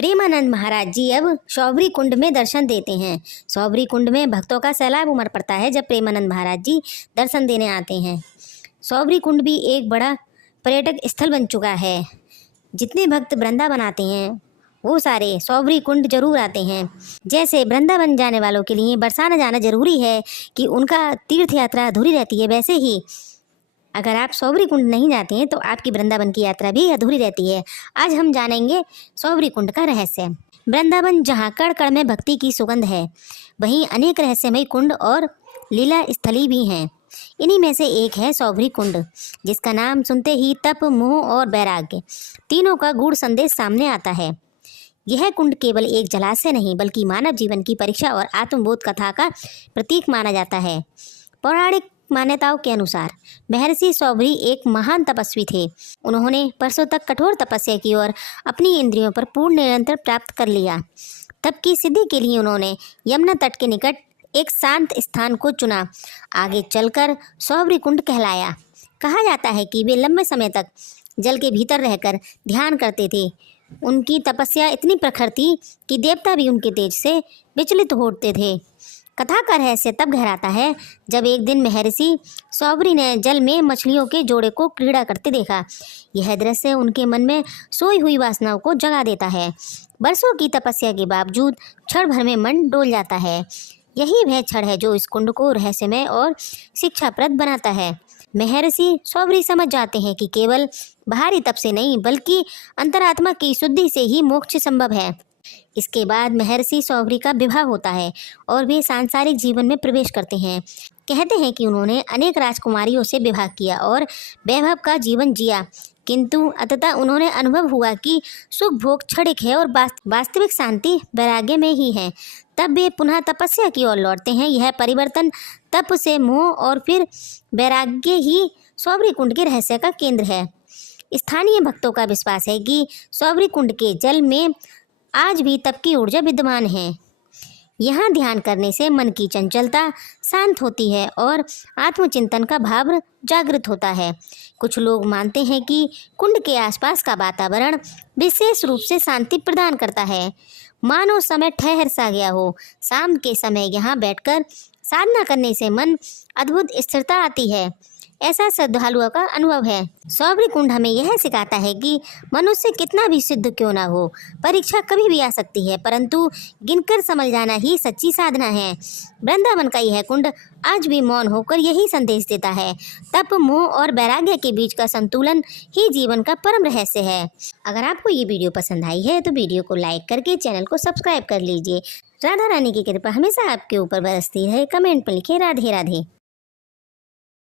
प्रेमानंद महाराज जी अब सौबरी कुंड में दर्शन देते हैं। सौबरी कुंड में भक्तों का सैलाब उमड़ पड़ता है जब प्रेमानंद महाराज जी दर्शन देने आते हैं। सौबरी कुंड भी एक बड़ा पर्यटक स्थल बन चुका है। जितने भक्त वृंदावन आते हैं वो सारे सौबरी कुंड जरूर आते हैं। जैसे वृंदावन जाने वालों के लिए बरसाना जाना जरूरी है कि उनका तीर्थ यात्रा अधूरी रहती है, वैसे ही अगर आप सौबरी कुंड नहीं जाते हैं तो आपकी वृंदावन की यात्रा भी अधूरी रहती है। आज हम जानेंगे सौबरी कुंड का रहस्य। वृंदावन जहाँ कण कण में भक्ति की सुगंध है, वहीं अनेक रहस्यमय कुंड और लीला स्थली भी हैं। इन्हीं में से एक है सौबरी कुंड, जिसका नाम सुनते ही तप, मोह और वैराग्य तीनों का गूढ़ संदेश सामने आता है। यह कुंड केवल एक जलाशय नहीं बल्कि मानव जीवन की परीक्षा और आत्मबोध कथा का प्रतीक माना जाता है। पौराणिक मान्यताओं के अनुसार महर्षि सौबरी एक महान तपस्वी थे। उन्होंने वर्षों तक कठोर तपस्या की और अपनी इंद्रियों पर पूर्ण नियंत्रण प्राप्त कर लिया। तप की सिद्धि के लिए उन्होंने यमुना तट के निकट एक शांत स्थान को चुना। आगे चलकर सौबरी कुंड कहलाया। कहा जाता है कि वे लंबे समय तक जल के भीतर रहकर ध्यान करते थे। उनकी तपस्या इतनी प्रखर थी कि देवता भी उनके तेज से विचलित होते थे। कथा का रहस्य तब गहराता है जब एक दिन महर्षि सौबरी ने जल में मछलियों के जोड़े को क्रीड़ा करते देखा। यह दृश्य उनके मन में सोई हुई वासनाओं को जगा देता है। वर्षों की तपस्या के बावजूद क्षण भर में मन डोल जाता है। यही वह क्षण है जो इस कुंड को रहस्यमय और शिक्षाप्रद बनाता है। महर्षि सौबरी समझ जाते हैं कि केवल बाहरी तप से नहीं बल्कि अंतरात्मा की शुद्धि से ही मोक्ष संभव है। इसके बाद महर्षि सौबरी का विवाह होता है और वे सांसारिक जीवन में प्रवेश करते हैं। कहते हैं कि उन्होंने अनेक राजकुमारियों से विवाह किया और वैभव का जीवन जिया, किंतु अंततः उन्होंने अनुभव हुआ कि सुख भोग क्षणिक है और वास्तविक शांति वैराग्य में ही है। तब वे पुनः तपस्या की ओर लौटते हैं। यह परिवर्तन तप से मोह और फिर वैराग्य ही सौबरी कुंड के रहस्य का केंद्र है। स्थानीय भक्तों का विश्वास है कि सौबरी कुंड के जल में आज भी तप की ऊर्जा विद्यमान है। यहाँ ध्यान करने से मन की चंचलता शांत होती है और आत्मचिंतन का भाव जागृत होता है। कुछ लोग मानते हैं कि कुंड के आसपास का वातावरण विशेष रूप से शांति प्रदान करता है, मानो समय ठहर सा गया हो। शाम के समय यहाँ बैठकर साधना करने से मन अद्भुत स्थिरता आती है, ऐसा श्रद्धालुओं का अनुभव है। सौबरी कुंड हमें यह सिखाता है कि मनुष्य कितना भी सिद्ध क्यों ना हो, परीक्षा कभी भी आ सकती है, परंतु गिनकर समझ जाना ही सच्ची साधना है। वृंदावन का यह कुंड आज भी मौन होकर यही संदेश देता है। तप, मोह और वैराग्य के बीच का संतुलन ही जीवन का परम रहस्य है। अगर आपको ये वीडियो पसंद आई है तो वीडियो को लाइक करके चैनल को सब्सक्राइब कर लीजिए। राधा रानी की कृपा हमेशा आपके ऊपर बरसती रहे। कमेंट में लिखे राधे राधे।